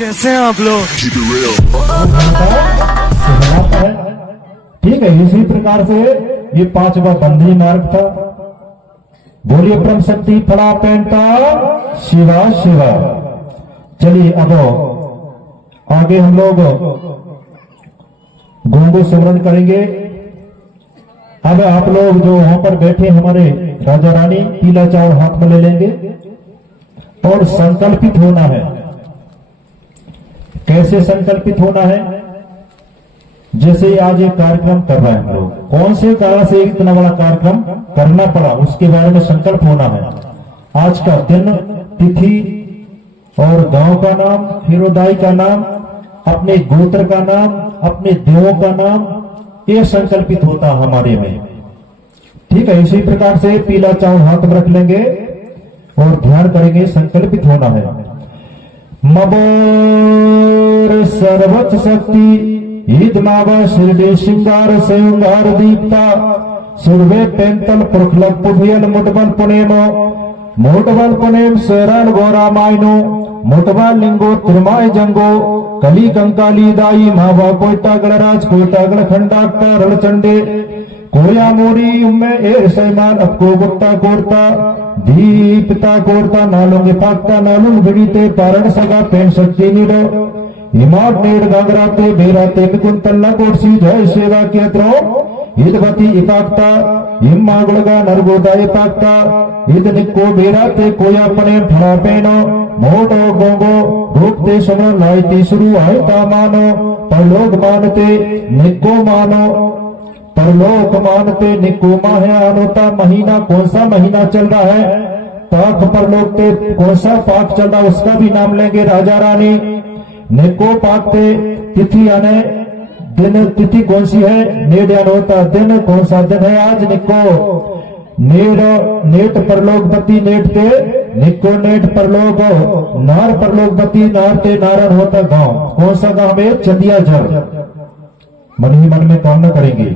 कैसे हैं आप लोग? ठीक है, इसी प्रकार से ये पांचवा बंदी मार्ग था। बोलिए ब्रह्म शक्ति फला पेंटा शिवा शिवा। चलिए अब आगे हम लोग गुरु सिमरन करेंगे। अब आप लोग जो वहां पर बैठे हमारे राजा रानी पीला चावल हाथ में ले लेंगे और संकल्पित होना है। कैसे संकल्पित होना है? जैसे आज एक कार्यक्रम कर रहे हैं हम लोग, कौन से कारण से इतना बड़ा कार्यक्रम करना पड़ा उसके बारे में संकल्प होना है। आज का दिन, तिथि और गांव का नाम, हिरोदाई का नाम, अपने गोत्र का नाम, अपने देवों का नाम, ये संकल्पित होता हमारे में। ठीक है, इसी प्रकार से पीला चावल हाथ में रख लेंगे और ध्यान करेंगे, संकल्पित होना है। मबोर सर्वच शक्ति ईद मावा शिरडी श्रृंगार संगार दीप्ता सुरवे पेंतल पुरखलक पुभियल मुटबल पुनेमो मोटबल पुनेम सरल गोरामायनो मोटबल लिंगो त्रिमाय जंगो कली कंकाली दाई मावा कोयटा गणराज कोयटा गण खंडाक्ता रणचंडे कोया मोरी उम्मे एर सैमान अपको गुप्ता कोरता दीपता कोरता नालुंगे पाकता नालुंग बिड़ीते पारण सगा पेन शक्ति निडो हिमाट नेड़ गागराते बेराते मिकुंतल्ला कोर्सी जय सेवा केत्रो इदवती इपाक्ता हिम्मागुड़गा नरगोदा इपाक्ता इद निक्को बेराते कोया पने फड़ा पेनो मोटो गोंगो भूखते समण लाइती शुरू आयता मानो परलोक मानते निक्को मानो परलोक मानते निक्को माहे आनोता। महीना कौन सा महीना चल रहा है? पाक परलोक ते कौन सा पाक चल रहा उसका भी नाम लेंगे राजा रानी। निको पाकते तिथि आने दिन, तिथि कौन सी है? नेड़ होता दिन, कौन सा दिन है आज? निको नेड़ नेट परलोकपति नेटते निको नेट परलोक नार परलोकपति नारते नारायण होता गांव। कौन सा गांव में? चंदिया जर। मन ही मन में कामना करेंगे।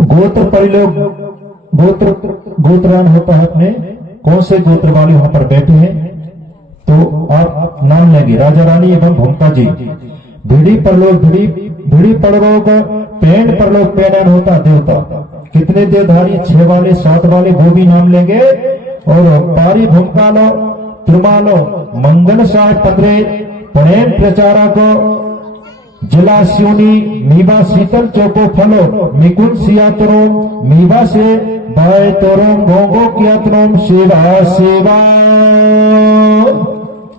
गोत्र परिलोक गोत्रान होता है अपने, कौन से गोत्र वाले वहां पर बैठे हैं तो आप नाम लेंगे राजा रानी एवं भूमिका जी। भिड़ी परलोक भिड़ी परलोक पेंड परलोक पेड़न होता देवता। कितने देवधारी? 6 वाले 7 वाले, वो भी नाम लेंगे। और पारी भूमिका लो त्रिमालो मंगल साय पत्रे प्रणेन प्रचारा को जिला सियोनी मीवा शीतल चौको फलो मिकुन सियातरो मीवा से बाय तोरोम गोंगो कियातरोम सेवा सेवा।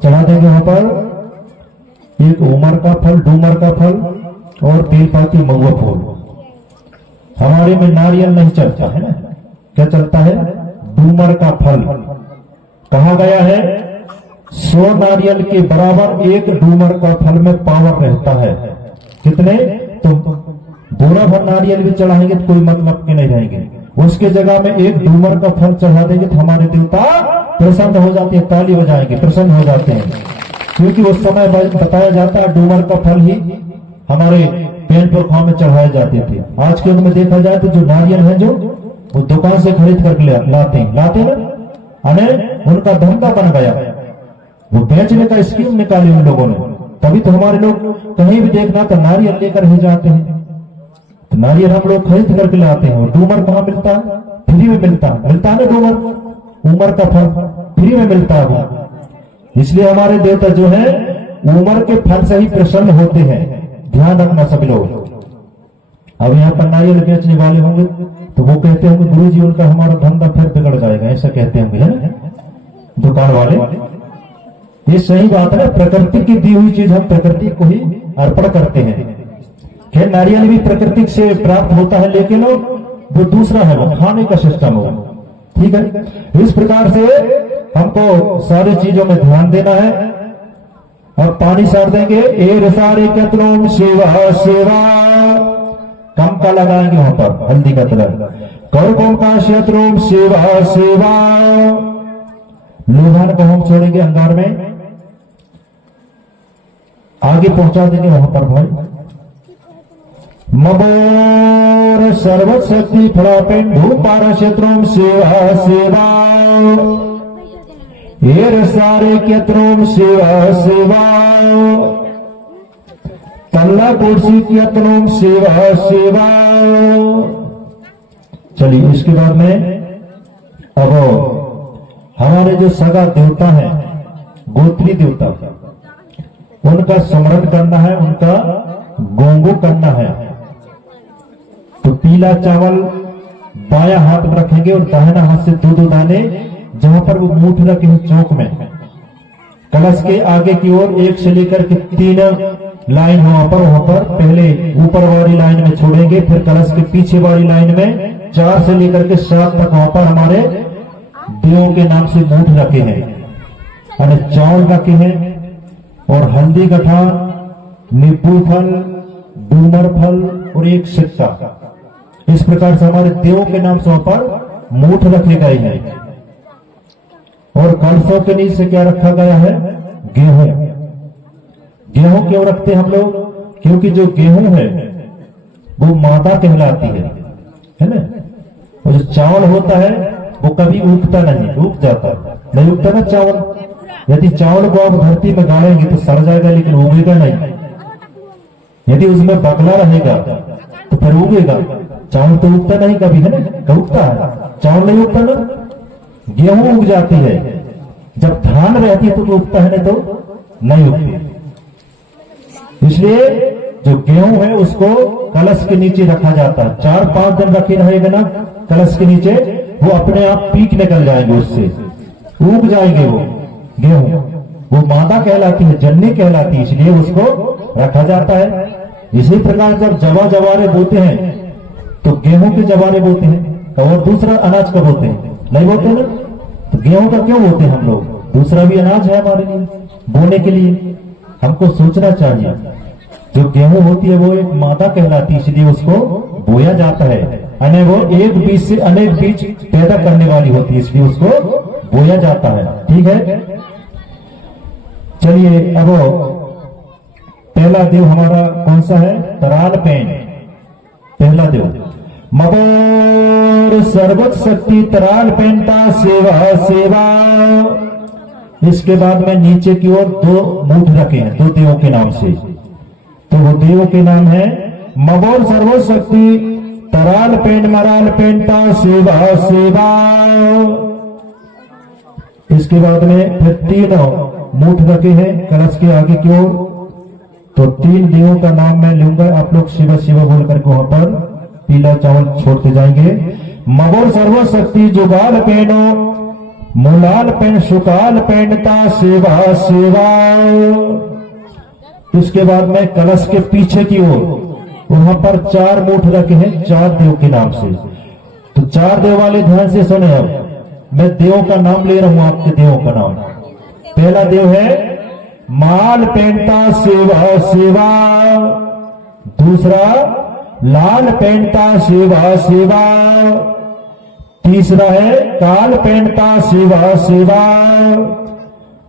चढ़ा देंगे वहां पर एक उमर का फल, डूमर का फल और तेलपाती महुआ फूल। हमारे में नारियल नहीं चलता है ना, क्या चलता है? डूमर का फल। कहा गया है 100 नारियल के बराबर एक डूमर का फल में पावर रहता है। कितने? तो बोरा भर नारियल भी चढ़ाएंगे तो कोई मतलब के नहीं रहेंगे। उसके जगह में एक डूमर का फल चढ़ा देंगे तो हमारे देवता प्रसन्न हो जाते हैं, ताली बजाएंगे, प्रसन्न हो जाते हैं। क्योंकि उस समय बताया जाता है डूमर का फल ही हमारे पेड़ खाओ में चढ़ाए जाते थे। आज के युग में देखा जाए तो जो नारियल है जो वो दुकान से खरीद करके लाते ना, अने उनका धंधा बन गया। वो बेचने का स्कीम निकाली उन लोगों ने, तभी तो हमारे लोग कहीं भी देखना तो नारियल लेकर ही जाते हैं। तो नारियल हम लोग खरीद करके लाते हैं। और डूमर कहाँ मिलता है? फ्री में मिलता है ना डूमर, उमर का फल फ्री में मिलता है। इसलिए हमारे देवता जो है उमर के फल से ही प्रसन्न होते हैं। ध्यान रखना सभी लोग। अब यहाँ पर नारियल बेचने वाले होंगे तो वो कहते होंगे गुरु जी उनका हमारा धंधा फिर बिगड़ जाएगा, ऐसा कहते होंगे है ना दुकान वाले। ये सही बात है, प्रकृति की दी हुई चीज हम प्रकृति को ही अर्पण करते हैं। खैर नारियल भी प्रकृति से प्राप्त होता है, लेकिन वो दूसरा है, वो खाने का सिस्टम हो। ठीक है, इस प्रकार से हमको सारी चीजों में ध्यान देना है। अब पानी सार देंगे। एर सारे कतरों सेवा सेवा, कम का लगाएंगे वहां पर हल्दी का कलर। कौरकों का शत्रुम सेवा सेवा। लोहान को हम छोड़ेंगे अंगार में, आगे पहुंचा देंगे वहां पर भाई। मबोर सर्वशक्ति फलापेन भूपारा क्षेत्रों सेवा सेवा। ये सारे क्यत्रोम शिवा शिवा तल्ला कुर्सी क्यत्रोम शिवा शिवा। चलिए इसके बाद में अब हमारे जो सगा देवता है, गोत्री देवता, उनका स्मरण करना है, उनका गोंगो करना है। तो पीला चावल बाया हाथ में रखेंगे और दाहिना हाथ से दो दो दाने जहां पर वो मूठ रखे हैं चौक में, कलश के आगे की ओर 1 से लेकर के 3 लाइन वहां पर पहले ऊपर वाली लाइन में छोड़ेंगे, फिर कलश के पीछे वाली लाइन में 4 से लेकर के 7 तक वहां पर हमारे देवों के नाम से मूठ रखे हैं, और चावल रखे हैं और हल्दी गठा, नींबू फल, डूमर फल और 1 सिक्का। इस प्रकार से हमारे देवों के नाम से वहां पर मूठ रखे गए हैं। और कलशों के नीचे क्या रखा गया है? गेहूं। गेहूं क्यों रखते हैं हम लोग? क्योंकि जो गेहूं है वो मादा कहलाती है ना। और जो चावल होता है वो कभी उगता नहीं, उग जाता है, नहीं उगता ना चावल। यदि चावल को आप धरती में गाड़ेंगे तो सड़ जाएगा, लेकिन उगेगा नहीं। यदि उसमें बगला रहेगा तो फिर उगेगा। चावल तो उगता नहीं कभी, है ना, उगता है, चावल नहीं उगता ना। गेहूं उग जाती है, जब धान रहती है तो उगता है, नहीं तो नहीं उगती। इसलिए जो गेहूं है उसको कलश के नीचे रखा जाता है। 4-5 दिन रखे रहेगा ना कलश के नीचे, वो अपने आप पीक निकल जाएंगे, उससे उग जाएंगे वो गेहूं। वो मादा कहलाती है, जननी कहलाती है, इसलिए उसको रखा जाता है। इसी प्रकार जब जवारे बोते हैं तो गेहूं के जवारे बोते हैं, और दूसरा अनाज का बोते हैं, नहीं बोते ना। तो गेहूं का क्यों बोते हैं हम लोग? दूसरा भी अनाज है हमारे लिए बोने के लिए। हमको सोचना चाहिए, जो गेहूं होती है वो एक मादा कहलाती है, इसलिए उसको बोया जाता है। यानी वो एक बीज से अनेक बीज पैदा करने वाली होती है, इसलिए उसको बोया जाता है। ठीक है, चलिए अब पहला देव हमारा कौन सा है? तराल पेन। पहला देव मबोर सर्वत शक्ति तराल पेंटा सेवा सेवा। इसके बाद में नीचे की ओर 2 मूठ रखे हैं 2 देवों के नाम से। तो वो देवों के नाम है मबोर सर्वत शक्ति तराल पेंट मराल पेंटा सेवा सेवा। इसके बाद में फिर 3 मूठ रखे हैं कलश के आगे की ओर। तो 3 देवों का नाम मैं लूंगा, आप लोग शिव शिव बोल करके वहां पर पीला चावल छोड़ते जाएंगे। मबोर सर्वशक्ति जुगाल पेनो मुलाल पेन सुकाल पेनता सेवा सेवा। इसके बाद में कलश के पीछे की ओर वहां पर 4 मूठ रखे हैं 4 देव के नाम से। तो 4 देव वाले ध्यान से सुने। अब मैं देवों का नाम ले रहा हूं, आपके देवों का नाम। पहला देव है माल पेंटा सेवा सेवा। दूसरा लाल पेंटा सेवा सेवा। तीसरा है काल पेंटा सेवा सेवा।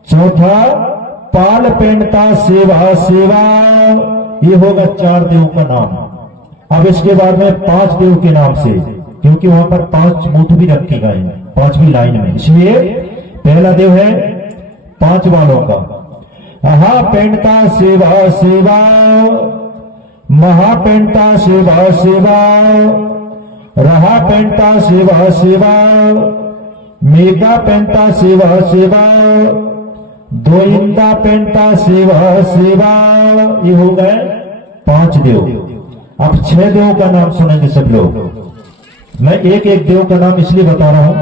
चौथा पाल पेंटा सेवा सेवा। ये होगा 4 देव का नाम। अब इसके बाद में 5 देव के नाम से, क्योंकि वहां पर 5 मूठ भी रखे गए हैं 5वीं लाइन में, इसलिए पहला देव है 5 वालों का। अहा पेंटा सेवा सेवा। महापेंटा सेवा सेवा। रहा पेंटा सेवा सेवा। मेगा पेंटा सेवा सेवा। दोइंदा पेंटा सेवा सेवा। ये हो गए 5 देव। अब 6 देवों का नाम सुनेंगे सब लोग। मैं एक एक देव का नाम इसलिए बता रहा हूं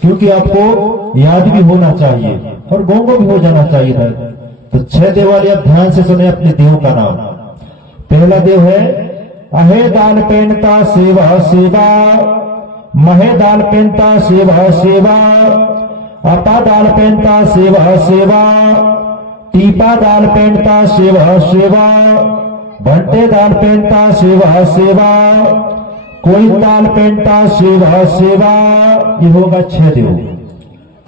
क्योंकि आपको याद भी होना चाहिए और गोंगो भी हो जाना चाहिए था। तो 6 देव वाले आप ध्यान से सुने अपने देव का नाम। पहला देव है अहे दाल पेंटा सेवा सेवा। महे दाल पेंटा सेवा सेवा। अपा दाल पेंटा सेवा सेवा। टीपा दाल पेंटा सेवा सेवा। भंटे दाल पेंटा सेवा सेवा। कोई दाल पेंटा सेवा सेवा। ये होगा 6 देव।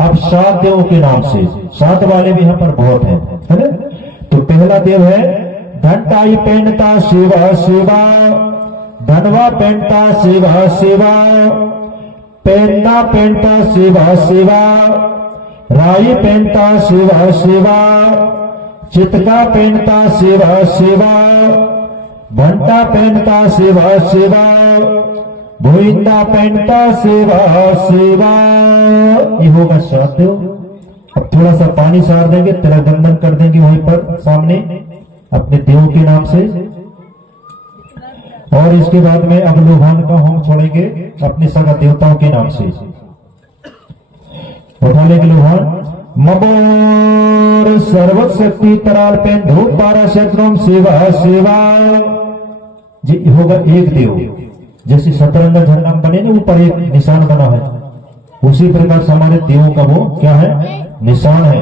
अब 7 देवों के नाम से, 7 वाले भी यहां पर बहुत है ना। तो पहला देव है घंटाई पेंटा सेवा सेवा। धनवा पेंटा सेवा सेवा। पेन्ना पेंटा सेवा सेवा। राई पहनता सेवा सेवा, चितका पहनता सेवा सेवा, भंटा पहनता सेवा सेवा, भोइंदा पहनता सेवा सेवा। ये होगा साथ। अब थोड़ा सा पानी सार देंगे, तेरा बंधन कर देंगे वहीं पर सामने अपने देव के नाम से। और इसके बाद में अब लोहान का होम छोड़ेंगे अपने सगा देवताओं के नाम से। उठा लेंगे लोहान। मबोर सर्वशक्ति तराल पे धूप पारा शत्रुम सेवा सेवा। जी होगा एक देव, जैसे सतरंगा झंडा बने ना ऊपर एक निशान बना है, उसी प्रकार से हमारे देवों का वो क्या है, निशान है।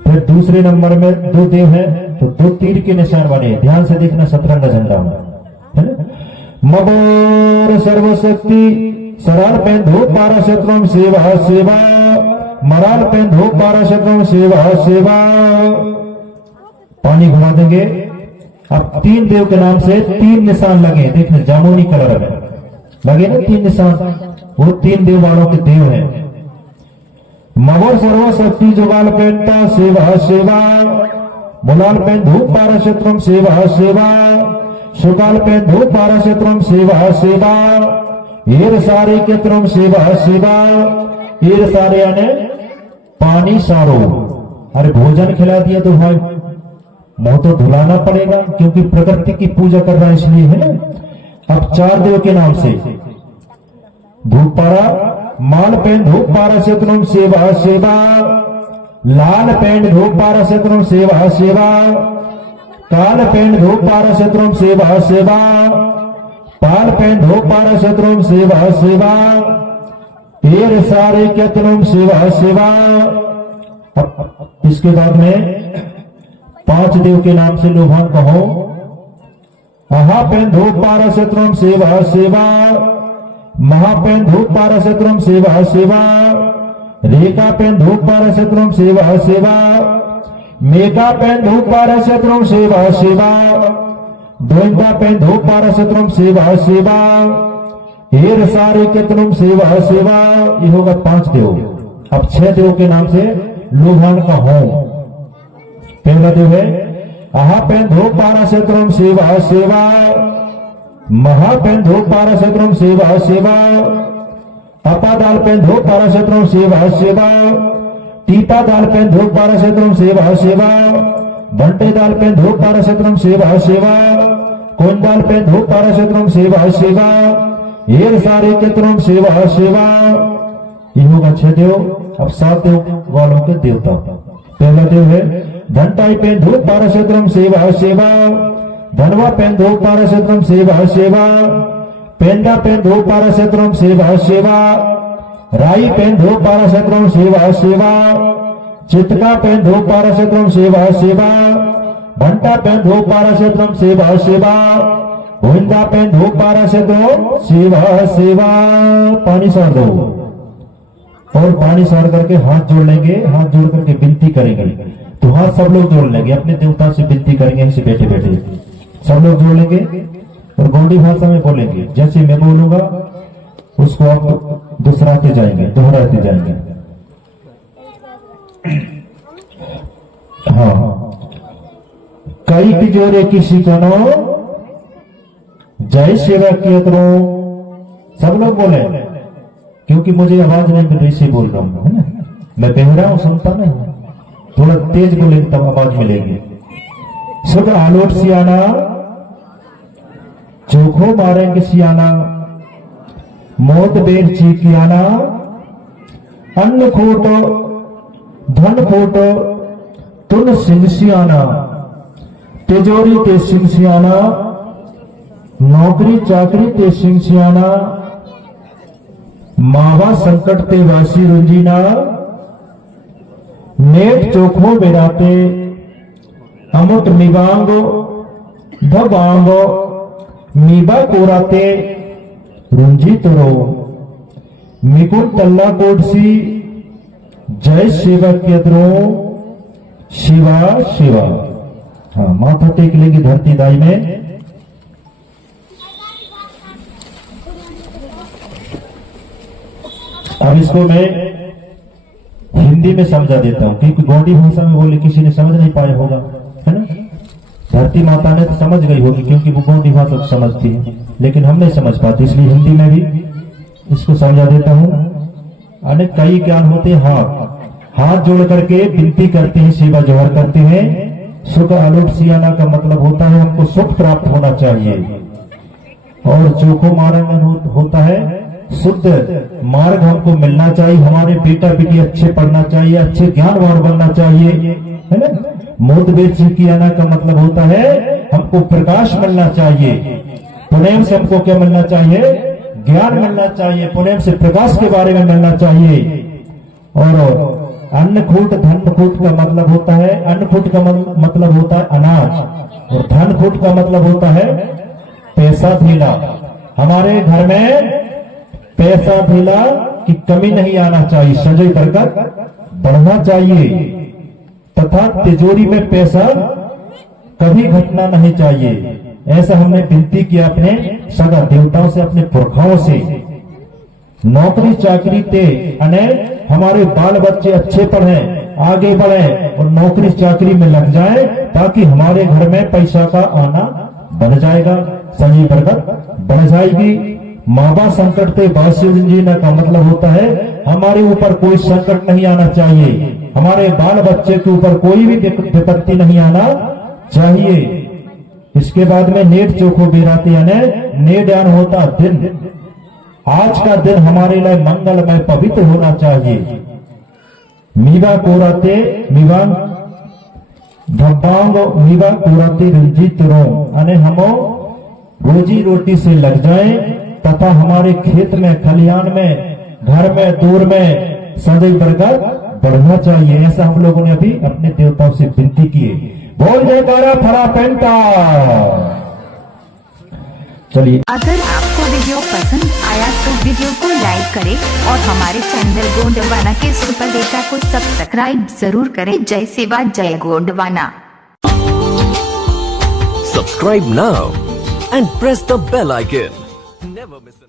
फिर दूसरे नंबर में दो देव है तो दो तीर के निशान बने, ध्यान से देखना सतरंगा झंडा में, है ना। मबोर सर्वशक्ति सराल पे धूप पारा शत्रुम सेवा सेवा, मराल पे धूप पारा शत्रुम सेवा सेवा। पानी घुमा देंगे। अब तीन देव के नाम से तीन निशान लगे, देखना जामुनी कलर में लगे ना तीन निशान, वो तीन देव वालों के देव हैं। मगर सर्वशक्ति जुगाल पेंटा सेवा सेवा, मुलाल पे धूप पारा शत्रुम सेवा सेवा, सुगाल पे धूप पारा शत्रुम सेवा सेवा, ईर सारे के त्रम सेवा सेवा। ईर सारे यानी पानी सारो। अरे भोजन खिला दिया तो भाई मुंह तो धुलाना पड़ेगा, क्योंकि प्रकृति की पूजा कर रहा है इसलिए, है ना। अब चार देव के नाम से धूप पारा, माल पेंट धूप पारा शत्रुम सेवा सेवा, लाल पेंट धूप पारा शत्रुम सेवा सेवा, काल पेंट धूप पारा शत्रुम सेवा सेवा, पाल पेंट धूप पारा शत्रुम सेवा सेवा, एर सारे केतनुम सेवा सेवा। अब इसके बाद में पांच देव के नाम से लोभान कहो। अहा पेन धूप पारा शत्रुम सेवा सेवा, महापेन धूप पारा शत्रुम सेवा सेवा, रेखा पेन धूप पारा शत्रुम सेवा सेवा, मेका पेन धूप पारा शत्रुम सेवा सेवा, द्वैता पेन धूप पारा शत्रुम सेवा सेवा, हेर सारे केतनुम सेवा सेवा। ये होगा पांच देव। अब छह देव के नाम से लोभान का होम। पहला देव है अहा पेन धूप पारा शत्रुम सेवा सेवा, महापेन धूप पारा शत्रुम सेवा सेवा, अपा दाल पेन धूप पारा शत्रुम सेवा सेवा, टीपा दाल पेन धूप पारा शत्रुम सेवा सेवा, बंटे दाल पेन धूप पारा शत्रुम सेवा सेवा, कोन दाल पेन धूप पारा शत्रुम सेवा सेवा, एर सारे केतनुम सेवा सेवा। ये होगा छह देव। अब सात देव वालों के देवता। पहला देव है घंटाई पेन धूप पारा शत्रुम सेवा सेवा, धनवा पेन धूप पारा शत्रुम सेवा सेवा, पेंदा पेन धूप पारा शत्रुम सेवा सेवा, राई पेन धूप पारा शत्रुम सेवा सेवा, चितका पेन धूप पारा शत्रुम सेवा सेवा, भंटा पेन धूप पारा शत्रुम सेवा सेवा, गोविंदा पेन धूप पारा शत्रुम सेवा सेवा। पानी सार दो और पानी सार करके हाथ जोड़ लेंगे। हाथ जोड़ करके विनती करेंगे। तो हाथ सब लोग जोड़ लेंगे, अपने देवता से विनती करेंगे। इसे बैठे बैठे सब लोग जोड़ लेंगे और गोंडी भाषा में बोलेंगे। जैसे मैं बोलूंगा उसको आप दोहराते जाएंगे, दोहराते जाएंगे। हाँ, कई तिजोरे किसी को जय सेवा किया करो। सब लोग बोले, क्योंकि मुझे आवाज नहीं मिल रही, इसे बोल रहा हूं, है ना। मैं बेहरा हूं, सुनता नहीं। थोड़ा तेज बोलेंगे तब आवाज मिलेगी। सुख आलोट सियाना, चोखो मारेंगे सियाना, मोत बेर चीकियाना, अन्न खोटो धन खोटो तुन सिंह सियाना, तिजोरी ते सिंह सियाना, नौकरी चाकरी ते सिंह सियाना, मावा संकट ते वासी रुंजीना, नेट चोखो बेराते, अमुट मिवांगो धबांगो, मीबा कोराते रुंजी तरो, मिकुल तल्ला कोटसी जय सेवा केद्रो शिवा शिवा। हाँ, माथा टेक लेंगे धरती दाई में। अब इसको मैं हिंदी हिंदी में समझा देता हूँ, क्योंकि गोंडी भाषा में बोले किसी ने समझ नहीं पाया होगा, है ना। धरती माता ने तो समझ गई होगी क्योंकि वो गोंडी भाषा तो समझती है, लेकिन हम नहीं समझ पाते, इसलिए हिंदी में भी इसको समझा देता हूँ। अनेक कई ज्ञान होते हैं। हाथ जोड़ करके विनती करते हैं, सेवा जोहर करते हैं। सुख आलोट सियाना का मतलब होता है हमको सुख प्राप्त होना चाहिए, और चोखो मार्ग होता है शुद्ध मार्ग हमको मिलना चाहिए। हमारे बेटा बेटी अच्छे पढ़ना चाहिए, अच्छे ज्ञानवान बनना चाहिए, है ना। मोदबेद सिकियाना का मतलब होता है हमको प्रकाश मिलना चाहिए। पुण्य से हमको क्या मिलना चाहिए? ज्ञान मिलना चाहिए। पुण्य से प्रकाश के बारे में मिलना चाहिए। और अन्नकूट धनकूट का मतलब होता है, अन्नकूट का मतलब होता है अनाज, और धनकूट का मतलब होता है पैसा धीला। हमारे घर में पैसा धीला की कमी नहीं आना चाहिए, संजय बरकत बढ़ना चाहिए, तथा तिजोरी में पैसा कभी घटना नहीं चाहिए। ऐसा हमने विनती किया अपने सदा देवताओं से, अपने पुरखाओं से। नौकरी चाकरी ते अने हमारे बाल बच्चे अच्छे पढ़े, आगे बढ़े और नौकरी चाकरी में लग जाए, ताकि हमारे घर में पैसा का आना बन जाएगा, संजय बरकत बढ़ जाएगी। माँ बाप संकट ते बासीना का मतलब होता है हमारे ऊपर कोई संकट नहीं आना चाहिए, हमारे बाल बच्चे के ऊपर कोई भी विपत्ति नहीं आना चाहिए। इसके बाद में नेट चोखो बेराते यानी नेडान होता दिन, आज का दिन हमारे लिए मंगलमय पवित्र होना चाहिए। मीवा कोराते मीवा धब्बांग मीवा कोराते रंजित रो अने हमो रोजी रोटी से लग जाए, तथा हमारे खेत में खलिहान में घर में दूर में संजय बरकत बढ़ना चाहिए। ऐसा हम लोगों ने अभी अपने देवताओं से विनती की है। बोल जयकारा फरा पेंटा। चलिए, अगर आपको वीडियो पसंद आया तो वीडियो को लाइक करें और हमारे चैनल गोंडवाना के सुपर डेटा को सब्सक्राइब जरूर करें। जय सेवा जय Gondwana. Subscribe now and press the bell icon. Never miss